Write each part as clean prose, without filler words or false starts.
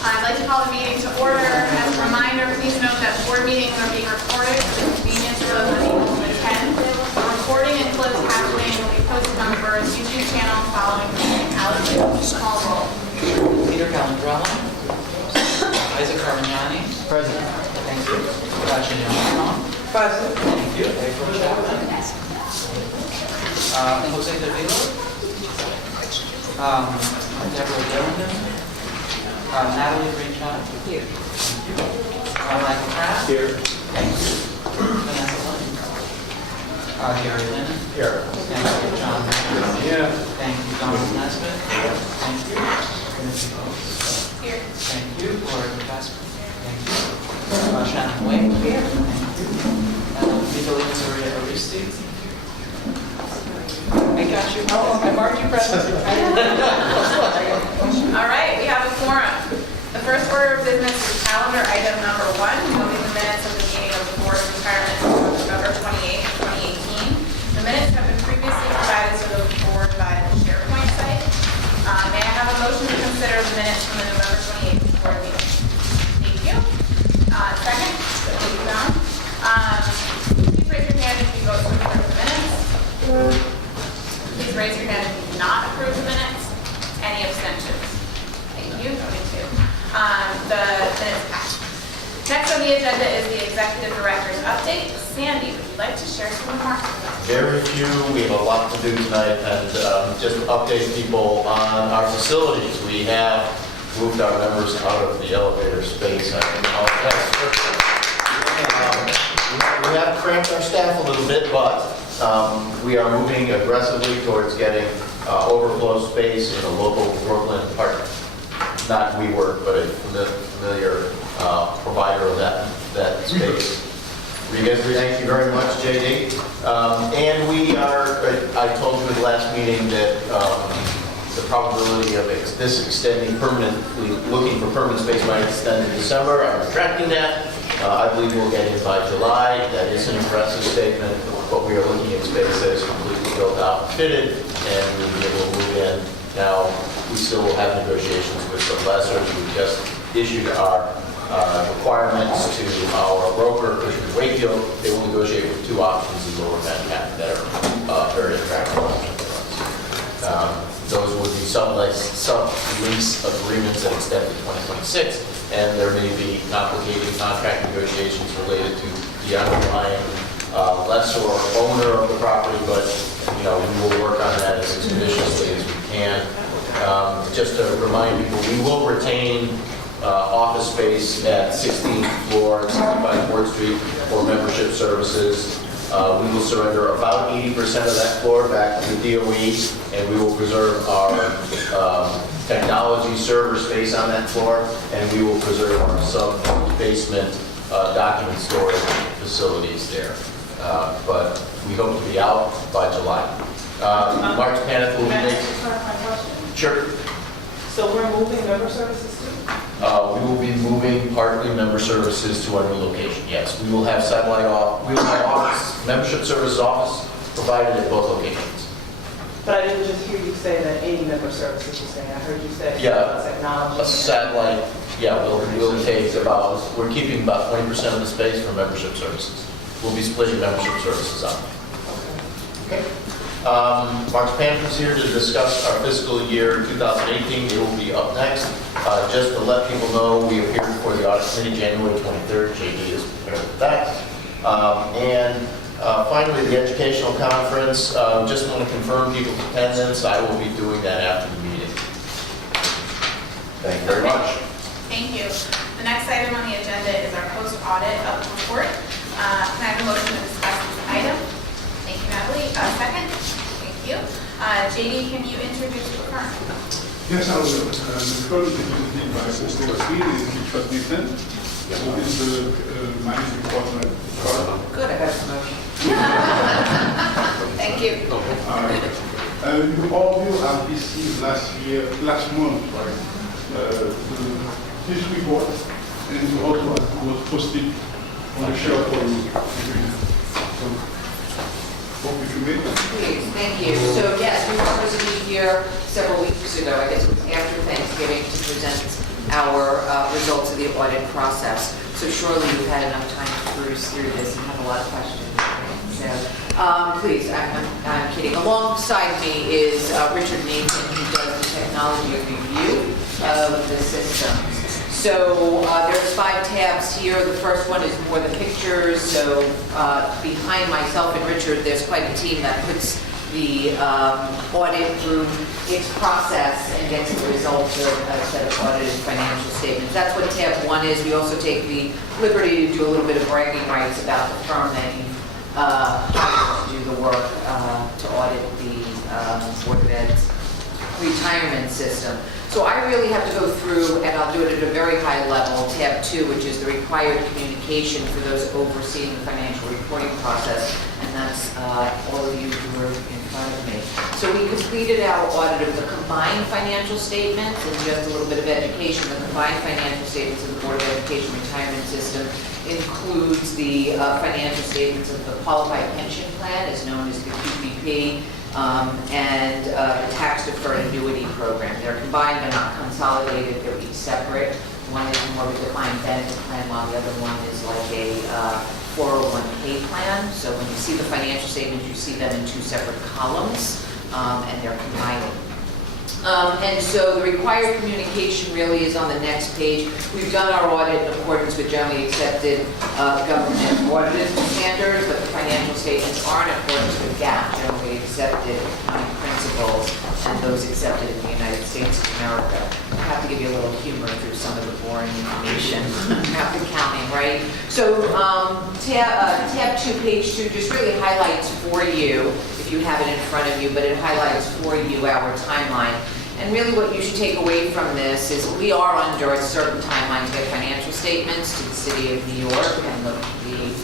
I'd like to call the meeting to order. As a reminder, please note that board meetings are being recorded for the convenience of those unable to attend. The recording and closed captioning will be posted on the BERS YouTube channel following the meeting. Alex, please call roll. Peter Calandrella. Isaac Carmignani. President. Thank you. Gretchen Youngstrong. Present. Thank you. April Chapman. Jose Davila. Deborah Dillon. Natalie Greenchild. Here. Thank you. Michael Pratt. Here. Thank you. Vanessa Lynn. Gary Lennon. Here. Thank you. John McCarthy. Here. Thank you. Donald Nesbitt. Thank you. Missy Bowes. Here. Thank you. Gloria McCasker. Thank you. Shannon Wade. Here. Thank you. Vitaly Maria Aristi. I got you. Oh, I marked you present. All right, we have a quorum. The first order of business is calendar item number 1, noting the minutes of the meeting of the Board of Retirement on November 28, 2018. The minutes have been previously provided to the board by the SharePoint site. May I have a motion to consider the minutes from the November 28th board meeting? Thank you. Second? Thank you, John. Please raise your hand if you vote to approve the minutes. Please raise your hand if you do not approve the minutes. Any abstentions? Thank you. Voting two. The minutes passed. Next on the agenda is the executive director's update. Sandy, would you like to share some remarks with us? Very few. We have a lot to do tonight, and just to update people on our facilities. We have moved our members out of the elevator space. I apologize. We have cramped our staff a little bit, but we are moving aggressively towards getting overflow space in a local Brooklyn park. Not WeWork, but a familiar provider of that space. Thank you very much, JD. And we are, I told you at the last meeting that the probability of this extending permanently, looking for permanent space might extend in December. I'm retracting that. I believe we'll get in by July. That is an impressive statement, but we are looking at space that is completely built out and fitted, and we'll be able to move in. Now, we still will have negotiations with the lessors. We just issued our requirements to our broker, Cushman Wakefield. They will negotiate with two options in Lower Manhattan that are very attractive options for us. Those would be sub-lease agreements that extend to 2026, and there may be complicated contract negotiations related to the underlying lessor or owner of the property, but we will work on that as expeditiously as we can. Just to remind people, we will retain office space at 16th floor, 65 4th Street for membership services. We will surrender about 80% of that floor back to the DOE, and we will preserve our technology server space on that floor, and we will preserve our sub-basement document storage facilities there. But we hope to be out by July. March Panic will be next. Sure. So we're moving member services too? We will be moving partly member services to our new location. Yes, we will have satellite off. We will have office membership services office provided at both locations. But I didn't just hear you say that any member services you're saying. I heard you say technology. A satellite. Yeah, we'll take about. We're keeping about 20% of the space for membership services. We'll be splitting membership services up. Okay. Mark's pamphlet is here to discuss our fiscal year 2018. It will be up next. Just to let people know, we appeared before the audit committee January 23rd. JD is prepared with that. Finally, the educational conference. Just want to confirm people's attendance. I will be doing that after the meeting. Thank you very much. Thank you. The next item on the agenda is our post-audit report. Can I have a motion to discuss this item? Thank you, Natalie. Second? Thank you. JD, can you introduce the firm? Yes, I will. The firm is represented by Mr. Vasili and Richard Nielsen, who is the managing partner. Good, I got some motion. Thank you. You all have received last month, this report, and it also was posted on the SharePoint. Hope you can make it. Please, thank you. So yes, we were supposed to be here several weeks ago, I guess it was after Thanksgiving, to present our results of the audit process. So surely you've had enough time to cruise through this and have a lot of questions. So please, I'm kidding. Alongside me is Richard Nathan, who does the technology review of the systems. So there's 5 tabs here. The first one is more the pictures. So behind myself and Richard, there's quite a team that puts the audit through its process and gets the results of a set of audited financial statements. That's what tab 1 is. We also take the liberty to do a little bit of bragging rights about the firm that you hired to do the work to audit the Board of Ed's retirement system. So I really have to go through, and I'll do it at a very high level, tab 2, which is the required communication for those overseeing the financial reporting process, and that's all of you who are in front of me. So we completed our audit of the combined financial statements, and just a little bit of education. The combined financial statements of the Board of Education retirement system includes the financial statements of the qualified pension plan, is known as the QPP, and the tax-deferred annuity program. They're combined, they're not consolidated, they're each separate. One is more of a defined benefit plan, while the other one is like a 401k plan. So when you see the financial statements, you see them in 2 separate columns, and they're combined. And so the required communication really is on the next page. We've done our audit in accordance with generally accepted government auditing standards, but the financial statements are in accordance with GAAP, generally accepted accounting principles, and those accepted in the United States of America. I have to give you a little humor through some of the boring information about accounting, right? So tab 2, page 2, just really highlights for you, if you have it in front of you, but it highlights for you our timeline. And really what you should take away from this is we are under a certain timeline to get financial statements to the City of New York, and the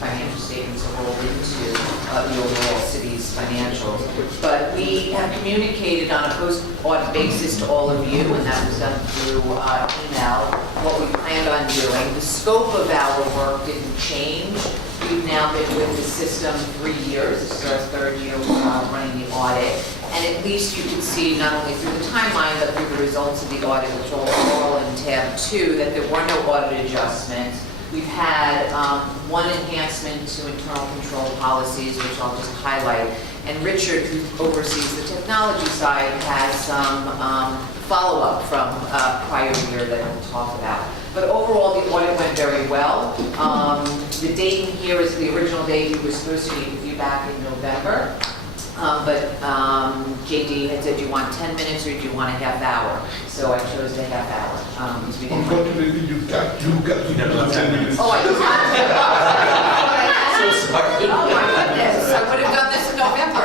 financial statements are rolled into the overall city's financials. But we have communicated on a post-audit basis to all of you, and that was done through email, what we planned on doing. The scope of our work didn't change. We've now been with the system 3 years. This is our 3rd year running the audit. And at least you can see not only through the timeline, but through the results of the audit, which are all in tab 2, that there were no audit adjustments. We've had one enhancement to internal control policies, which I'll just highlight. And Richard, who oversees the technology side, has some follow-up from prior year that we'll talk about. But overall, the audit went very well. The date in here is the original date. We were supposed to meet with you back in November. But JD had said, do you want 10 minutes or do you want a half hour? So I chose the half hour. Unfortunately, you got to do 10 minutes. Oh, I So sorry. Oh my goodness, I would have done this in November.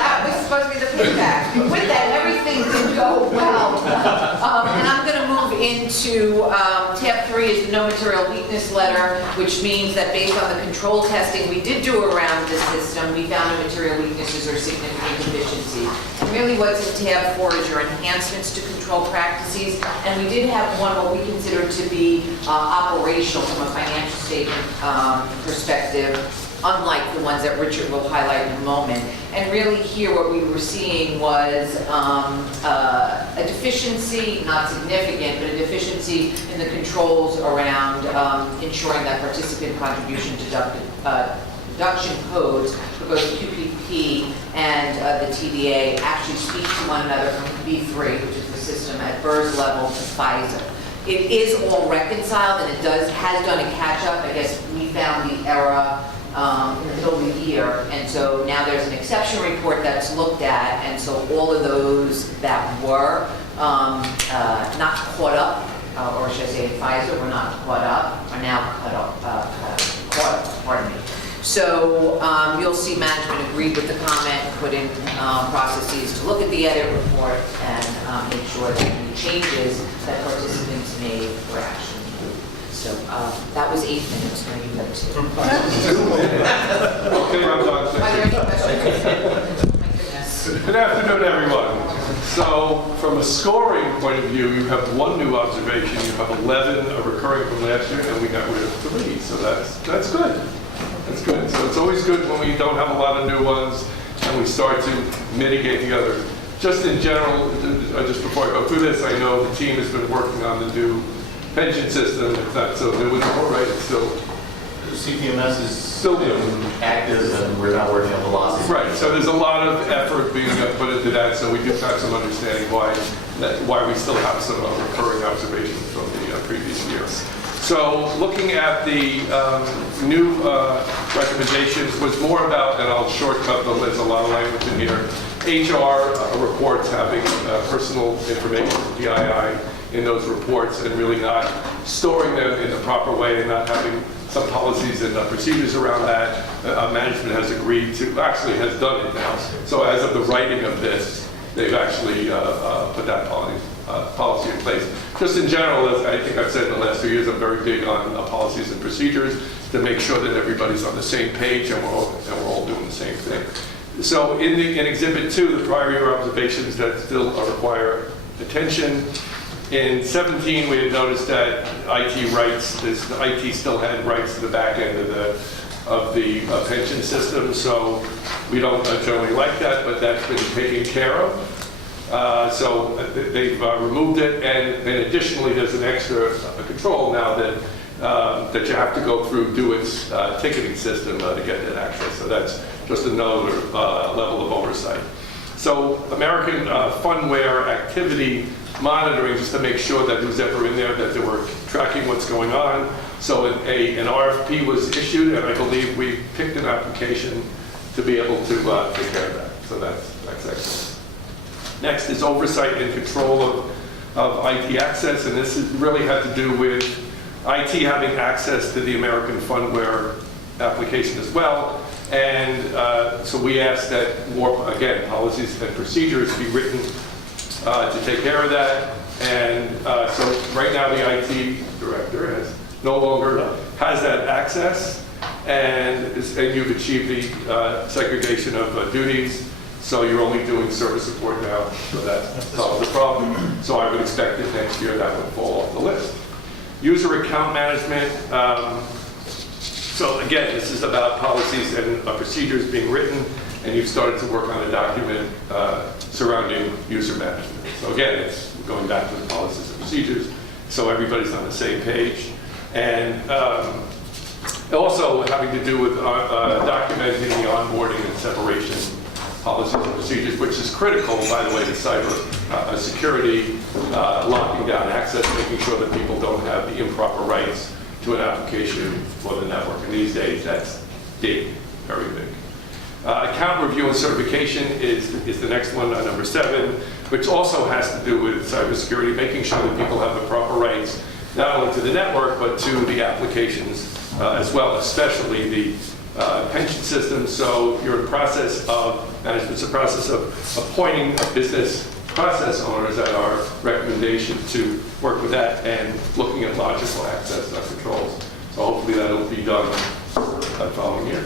That was supposed to be the payback. With that, everything did go well. And I'm going to move into tab 3 is the no material weakness letter, which means that based on the control testing we did do around the system, we found no material weaknesses or significant deficiencies. And really what's in tab 4 is your enhancements to control practices. And we did have one what we consider to be operational from a financial statement perspective, unlike the ones that Richard will highlight in a moment. And really here what we were seeing was a deficiency, not significant, but a deficiency in the controls around ensuring that participant contribution deduction codes for both the QPP and the TDA actually speak to one another from B3, which is the system at BERS level, to FISA. It is all reconciled, and it has done a catch-up. I guess we found the error in the middle of the year, and so now there's an exception report that's looked at, and so all of those that were not caught up, or should I say FISA were not caught up, are now caught up, pardon me. So you'll see management agreed with the comment and put in processes to look at the edit report and make sure that any changes that participants made were actually moved. So that was 8 minutes, now you have 2. Okay, I'm done. Are there any questions? Oh my goodness. Good afternoon, everyone. So, from a scoring point of view, you have one new observation. You have 11 recurring from last year, and we got rid of 3. So that's good. That's good. So it's always good when we don't have a lot of new ones, and we start to mitigate the other just in general, just before I go through this, I know the team has been working on the new pension system. It's not so new anymore, right? It's still CPMS is still new. active and we're not working on the losses. Right, so there's a lot of effort being put into that, so we do have some understanding why we still have some recurring observations from the previous year. So looking at the new recommendations was more about, and I'll shortcut them, there's a lot of language in here, HR reports having personal information, PII, in those reports and really not storing them in the proper way and not having some policies and procedures around that. Management has agreed to, actually has done it now. So as of the writing of this, they've actually put that policy in place. Just in general, as I think I've said in the last few years, I'm very big on policies and procedures to make sure that everybody's on the same page and we're all doing the same thing. So in Exhibit 2, the prior year observations that still require attention. In 17, we had noticed that IT rights, IT still had rights to the back end of the pension system, so we don't generally like that, but that's been taken care of. So they've removed it, and then additionally, there's an extra control now that you have to go through DeWitt's ticketing system to get that access. So that's just another level of oversight. So American Fundware activity monitoring, just to make sure that who's ever in there, that they were tracking what's going on. So an RFP was issued, and I believe we picked an application to be able to take care of that. So that's excellent. Next is oversight and control of IT access, and this really had to do with IT having access to the American Fundware application as well. And so we asked that more, again, policies and procedures be written to take care of that. And so right now the IT director no longer has that access, and you've achieved the segregation of duties, so you're only doing service support now, so that solves the problem. So I would expect that next year that would fall off the list. User account management. So again, this is about policies and procedures being written, and you've started to work on a document surrounding user management. So again, it's going back to the policies and procedures, so everybody's on the same page. And also having to do with documenting the onboarding and separation policies and procedures, which is critical, by the way, to cyber security, locking down access, making sure that people don't have the improper rights to an application for the network. And these days, that's big, very big. Account review and certification is the next one, number 7, which also has to do with cybersecurity, making sure that people have the proper rights, not only to the network, but to the applications as well, especially the pension system. So you're in the process of, management's a process of appointing business process owners at our recommendation to work with that and looking at logical access controls. So hopefully that'll be done that following year.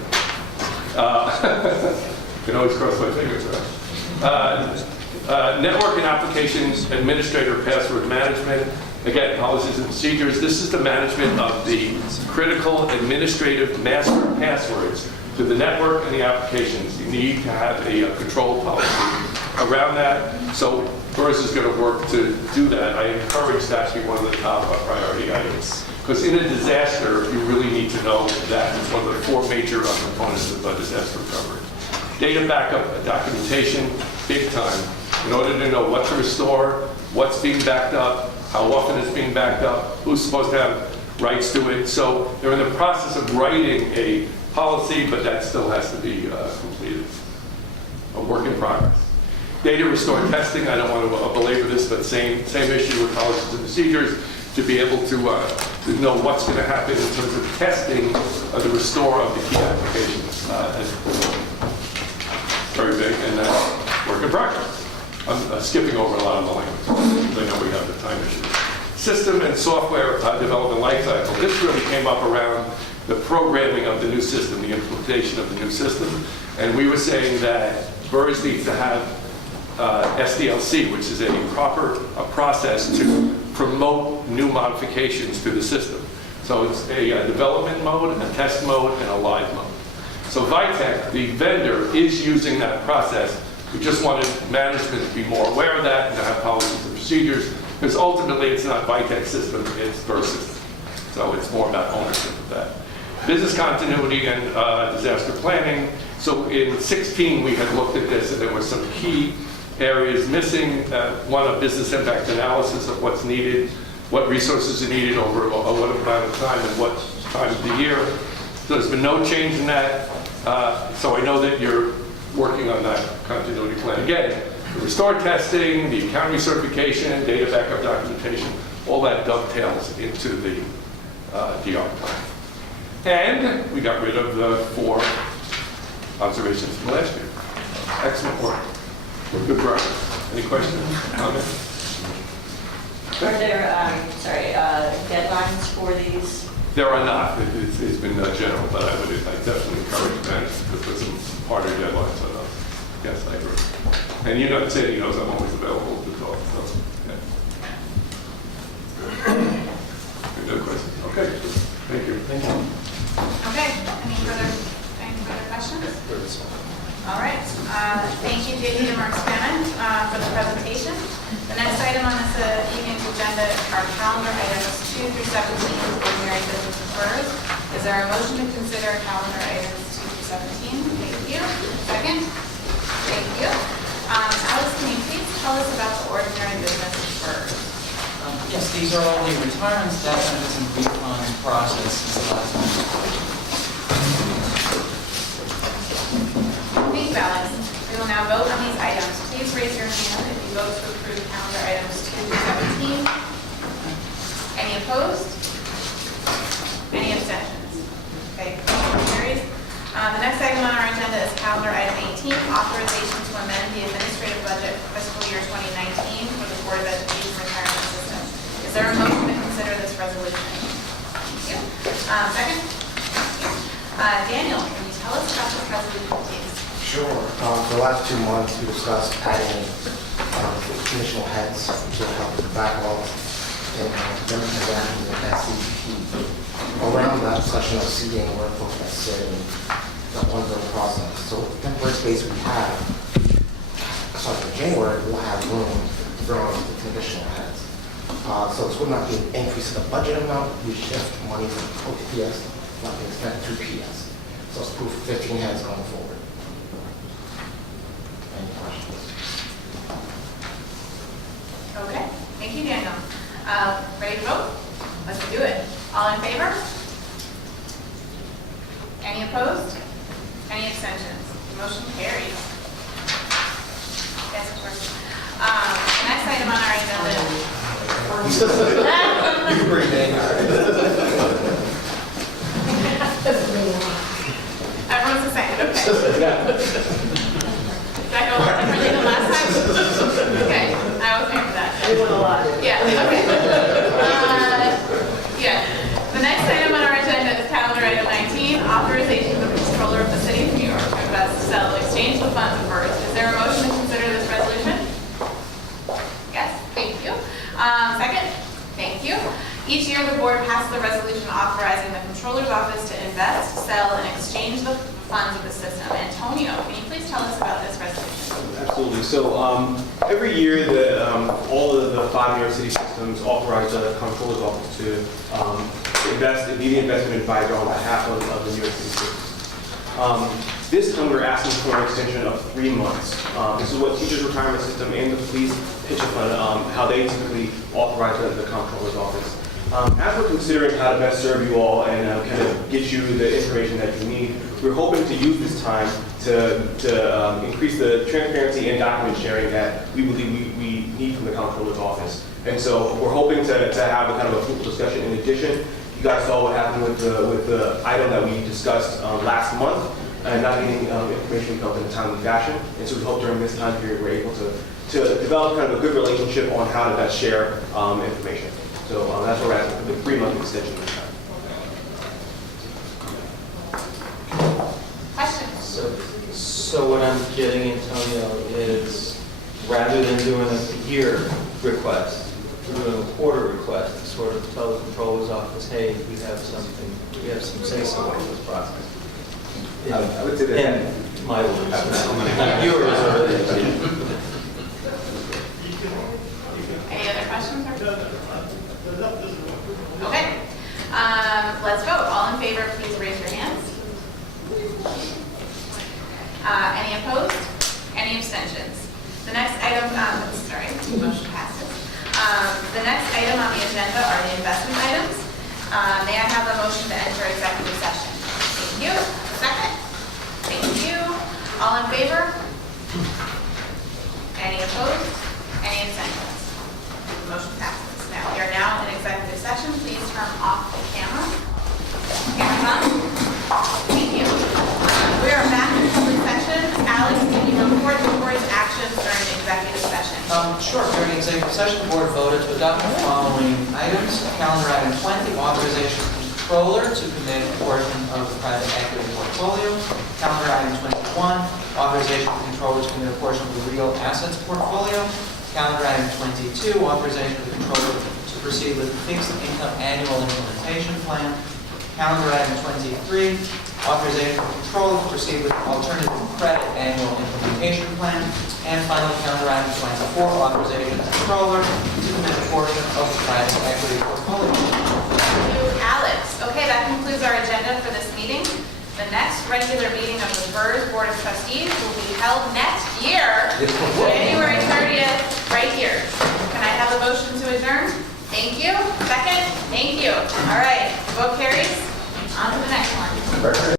Can always cross my fingers, right? Network and applications administrator password management. Again, policies and procedures. This is the management of the critical administrative master passwords to the network and the applications. You need to have a control policy around that. So BERS is going to work to do that. I encourage that to be one of the top priority items. Because in a disaster, you really need to know that. It's one of the 4 major components of disaster recovery. Data backup, documentation, big time. In order to know what to restore, what's being backed up, how often it's being backed up, who's supposed to have rights to it. So they're in the process of writing a policy, but that still has to be completed. A work in progress. Data restore testing, I don't want to belabor this, but same issue with policies and procedures, to be able to know what's going to happen in terms of testing of the restore of the key applications. Very big, and work in progress. I'm skipping over a lot of the language, because I know we have the time issue. System and software development lifecycle. This really came up around the programming of the new system, the implementation of the new system. And we were saying that BERS needs to have SDLC, which is a proper process to promote new modifications to the system. So it's a development mode, a test mode, and a live mode. So Vitek, the vendor, is using that process We just wanted management to be more aware of that and to have policies and procedures, because ultimately it's not VITEC system, it's BERS system. So it's more about ownership of that. Business continuity and disaster planning. So in 16, we had looked at this and there were some key areas missing. One, a business impact analysis of what's needed, what resources are needed over what amount of time and what time of the year. So there's been no change in that. So I know that you're working on that continuity plan. Again, the restore testing, the account recertification, data backup documentation, all that dovetails into the DR plan. And we got rid of the 4 observations from last year. Excellent work. Good progress. Any questions, comments? Are there, deadlines for these? There are not. It's been general, but I definitely encourage management to put some harder deadlines on those. Yes, I agree. And you know, Sadie knows I'm always available to talk, so, yeah. Any other questions? Okay, thank you. Thank you. Okay, any further questions? All right, thank you, JD and Mark Spannon, for the presentation. The next item on this evening's agenda are calendar items 2 through 17, ordinary business and BERS. Is there a motion to consider calendar items 2 through 17? Thank you. Second? Thank you. Alice, can you please tell us about the ordinary business and BERS? Yes, these are all the retirement staff benefits and refunds process since the last time. Thank you, Alice. We will now vote on these items. Please raise your hand if you vote to approve calendar items 2 through 17. Any opposed? Any abstentions? Okay, motion carries. The next item on our agenda is calendar item 18, authorization to amend the administrative budget for fiscal year 2019 for the Board of Education Retirement System. Is there a motion to consider this resolution? Thank you. Second? Thank you. Daniel, can you tell us about this resolution, please? Sure. For the last 2 months, we discussed adding commissional heads to help with the backlogs and government transactions and SCP. Around that session of seating workbook that's sitting the ongoing process. So the temporary space we have, starting in January, we'll have room for the conditional heads. So this would not be an increase in the budget amount. We shift money from OPS, not being spent to PS. So it's proof 15 heads going forward. Any questions? Okay, thank you, Daniel. Ready to vote? Let's do it. All in favor? Any opposed? Any abstentions? Motion carries. Yes, of course. The next item on our agenda. Everyone's excited, okay. Did that go a lot differently than last time? Okay, I was here for that. We went a lot. Yeah, okay. Yeah. The next item on our agenda is calendar item 19, authorization of the controller of the city of New York to invest, sell, exchange the funds of BERS. Is there a motion to consider this resolution? Yes, thank you. Second? Thank you. Each year, the board passes a resolution authorizing the controller's office to invest, sell, and exchange the funds of the system. Antonio, can you please tell us about this resolution? Absolutely. So every year, all of the 5 New York City systems authorize the comptroller's office to invest, be the investment advisor on behalf of the New York City systems. This time, we're asking for an extension of 3 months. This is what Teachers Retirement System and the Police Pension Fund, how they typically authorize the comptroller's office. As we're considering how to best serve you all and kind of get you the information that you need, we're hoping to use this time to increase the transparency and document sharing that we believe we need from the comptroller's office. And so we're hoping to have a kind of a fruitful discussion. In addition, you guys saw what happened with the item that we discussed last month, and not getting information we felt in a timely fashion. And so we hope during this time period we're able to develop kind of a good relationship on how to best share information. So that's where we're at, the 3-month extension this time. Questions? So what I'm getting, Antonio, is rather than doing a year request, we're doing a quarter request to sort of tell the controller's office, hey, we have some say-so in this process. I would say that. And my words. Not yours or Any other questions? Okay. Let's vote. All in favor, please raise your hands. Any opposed? Any abstentions? The next item, motion passes. The next item on the agenda are the investment items. May I have a motion to enter executive session? Thank you. Second? Thank you. All in favor? Any opposed? Any abstentions? Motion passes. Now, we are now in executive session. Please turn off the camera. Camera's on. Thank you. We are back in public session. Alex, can you report the board's actions during the executive session? Sure, during executive session, the board voted to adopt the following items. Calendar item 20, authorization of the controller to commit a portion of the private equity portfolio. Calendar item 21, authorization of the controller to commit a portion of the real assets portfolio. Calendar item 22, authorization of the controller to proceed with the fixed income annual implementation plan. Calendar item 23, authorization of the controller to proceed with the alternative credit annual implementation plan. And finally, calendar item 24, authorization of the controller to commit a portion of the private equity portfolio. Thank you, Alex. Okay, that concludes our agenda for this meeting. The next regular meeting of the BERS Board of Trustees will be held next year, January 30th, right here. Can I have a motion to adjourn? Thank you. Second? Thank you. All right, vote carries. On to the next one.